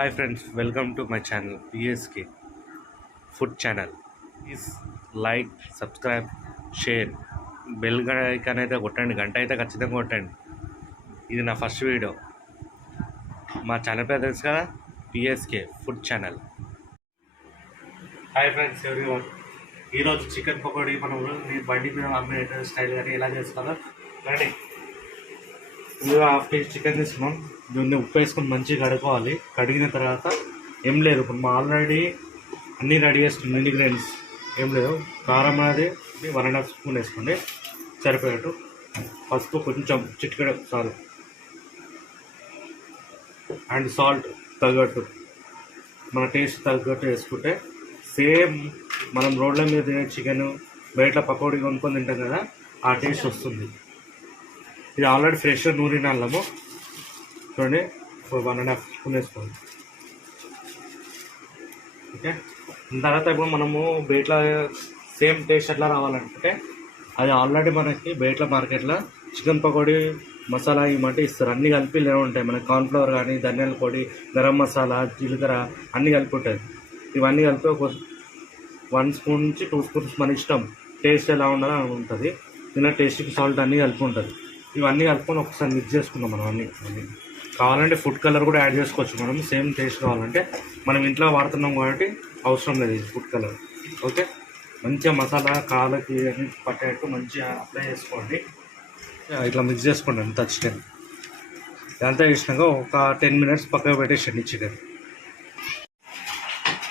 Hi friends, welcome to my channel PSK Food Channel. Please like, subscribe, share. Bell icon అయితే కొట్టండి, గంట అయితే ఖచ్చితంగా కొట్టండి. ఇది నా ఫస్ట్ వీడియో. మా ఛానల్ పేరు తెలుసు కదా, PSK food channel. Hi friends, everyone. ఈరోజు చికెన్ పకోడీ మనం బండి మీద అమ్మే స్టైల్ కానీ ఎలా చేసుకోవాలో రెడీ. ఇవి హాఫ్ కేజీ చికెన్ తీసుకున్నాం. దీన్ని ఉప్పు వేసుకొని మంచిగా కడుక్కోవాలి. కడిగిన తర్వాత ఏం లేదు, ఇప్పుడు మా ఆల్రెడీ అన్నీ రెడీ చేసుకున్నాం. ఇంగ్రీడియంట్స్ ఏం లేదు. కారం అనేది 1.5 స్పూన్ వేసుకోండి సరిపోయేట్టు. పసుపు కొంచెం చిటికెడు చాలు, అండ్ సాల్ట్ తగ్గట్టు, మన టేస్ట్ తగ్గట్టు వేసుకుంటే సేమ్ మనం రోడ్ల మీద తినే చికెన్ బయట పకోడీ కొనుక్కొని తింటాం కదా, ఆ టేస్ట్ వస్తుంది. ఇది ఆల్రెడీ ఫ్రెష్ నూరిన అల్లము చూడండి, 1.5 స్పూన్ వేసుకోండి. ఓకే, దాని తర్వాత ఇప్పుడు మనము బయట సేమ్ టేస్ట్ ఎట్లా రావాలంటే, అది ఆల్రెడీ మనకి బయట మార్కెట్లో చికెన్ పకోడీ మసాలా ఇవ్వమంటే ఇస్తారు. అన్నీ కలిపి లేవు ఉంటాయి. మనకి కార్న్ఫ్లవర్ కానీ, ధనియాల పొడి, గరం మసాలా, జీలకర్ర అన్నీ కలిపి ఉంటుంది. ఇవన్నీ కలిపి ఒక 1 స్పూన్ నుంచి 2 స్పూన్స్ మన ఇష్టం, టేస్ట్ ఎలా ఉండాలని ఉంటుంది. దీని టేస్ట్కి సాల్ట్ అన్నీ కలిపి ఉంటుంది. ఇవన్నీ కలుపుకొని ఒకసారి మిక్స్ చేసుకుందాం. మనం అన్నీ కావాలంటే ఫుడ్ కలర్ కూడా యాడ్ చేసుకోవచ్చు. మనం సేమ్ టేస్ట్ కావాలంటే, మనం ఇంట్లో వాడుతున్నాం కాబట్టి అవసరం లేదు ఇది ఫుడ్ కలర్. ఓకే, మంచిగా మసాలా కాళ్ళకి అన్ని పట్టేట్టు మంచిగా అప్లై చేసుకోండి. ఇట్లా మిక్స్ చేసుకోండి అంతా చికెన్. ఇదంతా చేసినాక ఒక 10 మినిట్స్ పక్కకు పెట్టేసండి చికెన్.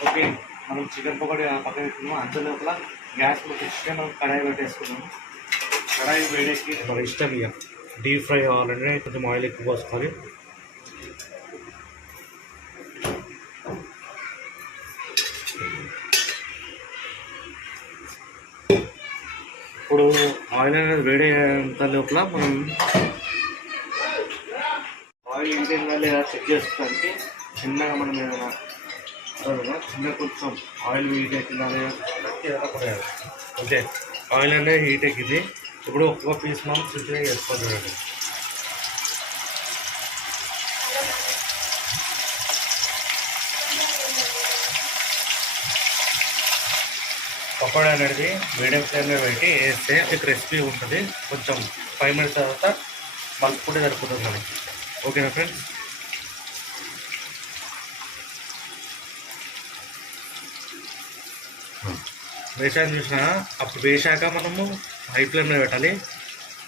ఓకే, మనం చికెన్ పకోడీ పక్కన పెట్టుకున్నాం. అంతలోపల గ్యాస్ చికెన్ కడాయి పెట్టేసుకున్నాము. కడాయి వేడేసి మన ఇష్టం, ఇక డీప్ ఫ్రై కావాలంటే కొంచెం ఆయిల్ ఎక్కువ పోసుకోవాలి. ఇప్పుడు ఆయిల్ అనేది వేడేంత లోపల మనం ఆయిల్ ఇంటిందా లేదా చెక్ చేసుకోవడానికి చిన్నగా మనం ఏదైనా చిన్న కొంచెం ఆయిల్ హీట్ ఎక్కిందా లేదా పడేయాలి. ఓకే, ఆయిల్ అనేది హీట్ ఎక్కింది. ఇప్పుడు ఒక్క పీస్ మనం చికెన్ వేసుకోవాలి. చూడండి, పకోడా అనేది మీడియం ఫ్లేమ్లో పెట్టి వేస్తే క్రిస్పీ ఉంటుంది. కొంచెం 5 మినిట్స్ తర్వాత మలుపుకుంటే సరిపోతుంది మనకి. ఓకేనా ఫ్రెండ్స్? వేసాక చూసినా, అప్పుడు వేసాక మనము హై ఫ్లేమ్లో పెట్టాలి.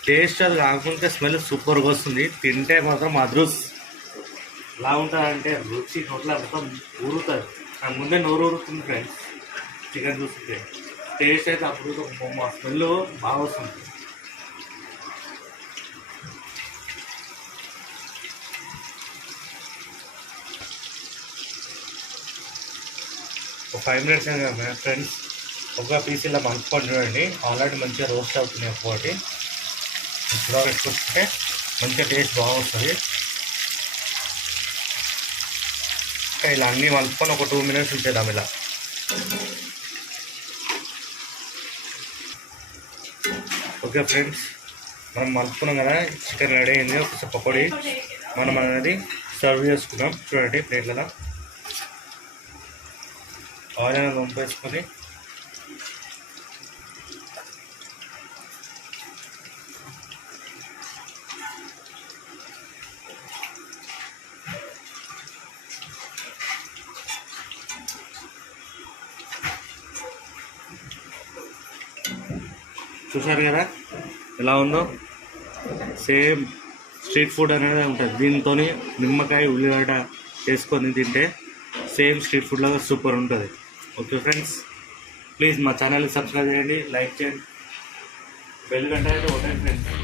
టేస్ట్ అది కాకుంటే స్మెల్ సూపర్గా వస్తుంది. తింటే మాత్రం అదృస్ ఎలా ఉంటుందంటే రుచి నోట్ల మొత్తం ఊరుతుంది. నాకు ముందే నోరు ఊరుతుంది ఫ్రెండ్స్. చికెన్ చూస్తుంటే టేస్ట్ అయితే అప్పుడు మా స్మెల్ బాగా వస్తుంది. ఒక 5 మినిట్స్ ఫ్రెండ్స్. ఒక పీస్ ఇలా మలుపుకొని చూడండి, ఆల్రెడీ మంచిగా రోస్ట్ అవుతున్నాయి. ఒక్కొక్కటి ఇప్పుడు పెట్టుకుంటే మంచిగా టేస్ట్ బాగా వస్తుంది. ఇలా అన్నీ మలుపుకొని ఒక 2 మినిట్స్ ఉంచేద్దాం. ఇలా ఓకే ఫ్రెండ్స్, మనం మలుపుకున్నాం కదా, చికెన్ రెడీ అయింది. ఒకసారి పకోడీ మనం అనేది సర్వ్ చేసుకున్నాం. చూడండి ప్లేట్లలో ఆయిల్ అనేది వంపేసుకొని చూసారు కదా ఎలా ఉందో. సేమ్ స్ట్రీట్ ఫుడ్ అనేది ఉంటుంది. దీంతో నిమ్మకాయ ఉల్లిగడ్డ వేసుకొని తింటే సేమ్ స్ట్రీట్ ఫుడ్ లాగా సూపర్ ఉంటుంది. ఓకే ఫ్రెండ్స్, ప్లీజ్ మా ఛానల్ని సబ్స్క్రైబ్ చేయండి, లైక్ చేయండి, బెల్ గంట అయితే ఒకటే ఫ్రెండ్స్.